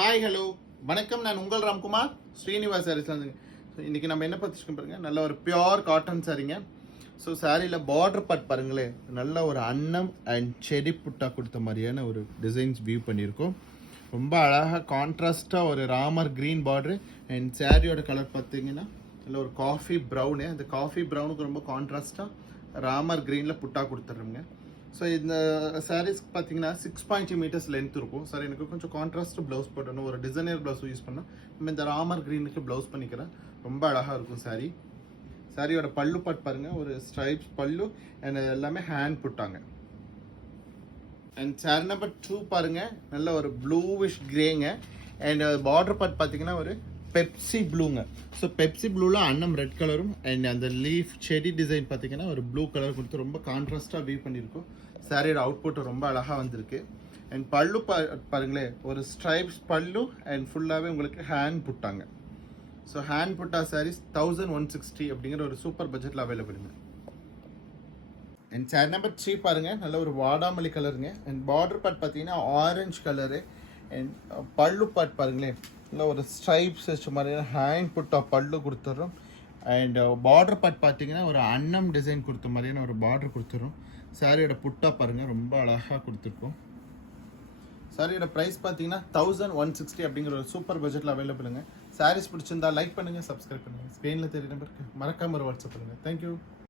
Hi hello வணக்கம். நான் உங்கள் ராம்குமார் ஸ்ரீனிவாஸ் சாரீஸ்லேருந்து. ஸோ இன்றைக்கி நம்ம என்ன பார்த்துருக்கோம் பாருங்க, நல்ல ஒரு பியோர் காட்டன் சாரீங்க. ஸோ சாரியில் பார்டர் பார்ட் பாருங்களேன், நல்ல ஒரு அன்னம் அண்ட் செடி புட்டா கொடுத்த மாதிரியான ஒரு டிசைன்ஸ் வியூ பண்ணியிருக்கோம். ரொம்ப அழகாக கான்ட்ராஸ்டாக ஒரு ராமர் க்ரீன் பார்டரு அண்ட் சாரியோட கலர் பார்த்தீங்கன்னா நல்ல ஒரு காஃபி ப்ரௌனு. அந்த காஃபி ப்ரௌனுக்கு ரொம்ப கான்ட்ராஸ்டாக ராமர் க்ரீனில் புட்டா கொடுத்துட்றோங்க. ஸோ இந்த சாரீஸ்க்கு பார்த்தீங்கன்னா 6.2 மீட்டர்ஸ் லென்த் இருக்கும். சார் எனக்கு கொஞ்சம் கான்ட்ராஸ்ட் ப்ளவுஸ் போட்டணும், ஒரு டிசைனர் ப்ளவுஸ் யூஸ் பண்ணால் நம்ம இந்த ராமர் க்ரீனுக்கு ப்ளவுஸ் பண்ணிக்கிறேன். ரொம்ப அழகாக இருக்கும் சாரீ. சாரியோட பல்லு பாட் பாருங்கள், ஒரு ஸ்ட்ரைப்ஸ் பல்லு அண்ட் எல்லாமே ஹேண்ட் புட்டாங்க. அண்ட் சாரி நம்பர் 2 பாருங்கள், நல்ல ஒரு ப்ளூவிஷ் கிரேங்க. அண்ட் பார்டர் பார்ட் பார்த்தீங்கன்னா ஒரு பெப்சி ப்ளூங்க. ஸோ பெப்சி ப்ளூவில் அன்னம் ரெட் கலரும் அண்ட் அந்த லீஃப் செடி டிசைன் பார்த்தீங்கன்னா ஒரு ப்ளூ கலர் கொடுத்து ரொம்ப கான்ட்ராஸ்டாக வியூ பண்ணியிருக்கோம். சாரியோட அவுட்புட் ரொம்ப அழகாக வந்திருக்கு. அண்ட் பல்லு பாருங்களேன், ஒரு ஸ்ட்ரைப்ஸ் பல்லு அண்ட் ஃபுல்லாகவே உங்களுக்கு ஹேண்ட் புட்டாங்க. ஸோ ஹேண்ட் புட்டா சாரீஸ் 1160 அப்படிங்கிற ஒரு சூப்பர் பட்ஜெட்டில் அவைலபிளுங்க. அண்ட் சாரி நம்பர் 3 பாருங்கள், நல்ல ஒரு வாடாமல்லி கலருங்க. அண்ட் பார்டர் பார்ட் பார்த்தீங்கன்னா ஆரஞ்சு கலரு. அண்ட் பல்லு பார்ட் பாருங்களேன், இல்லை ஒரு ஸ்ட்ரைப்ஸ் வச்ச மாதிரி ஹேண்ட் புட்டா பல்லு கொடுத்துட்றோம். அண்ட் பார்டர் பார்ட் பார்த்தீங்கன்னா ஒரு அன்னம் டிசைன் கொடுத்த மாதிரியான ஒரு பார்டர் கொடுத்துட்றோம். சாரியோட புட்டா பாருங்கள், ரொம்ப அழகாக கொடுத்துருக்கோம். சாரியோட ப்ரைஸ் பார்த்தீங்கன்னா 1160 அப்படிங்கிற ஒரு சூப்பர் பட்ஜெட்டில் அவைலபிளுங்க. சாரீஸ் பிடிச்சிருந்தா லைக் பண்ணுங்கள், சப்ஸ்கிரைப் பண்ணுங்கள். ஸ்க்ரீனில் தெரிய நம்பருக்கு மறக்காம ஒரு வாட்ஸ்அப் பண்ணுங்கள். தேங்க்யூ.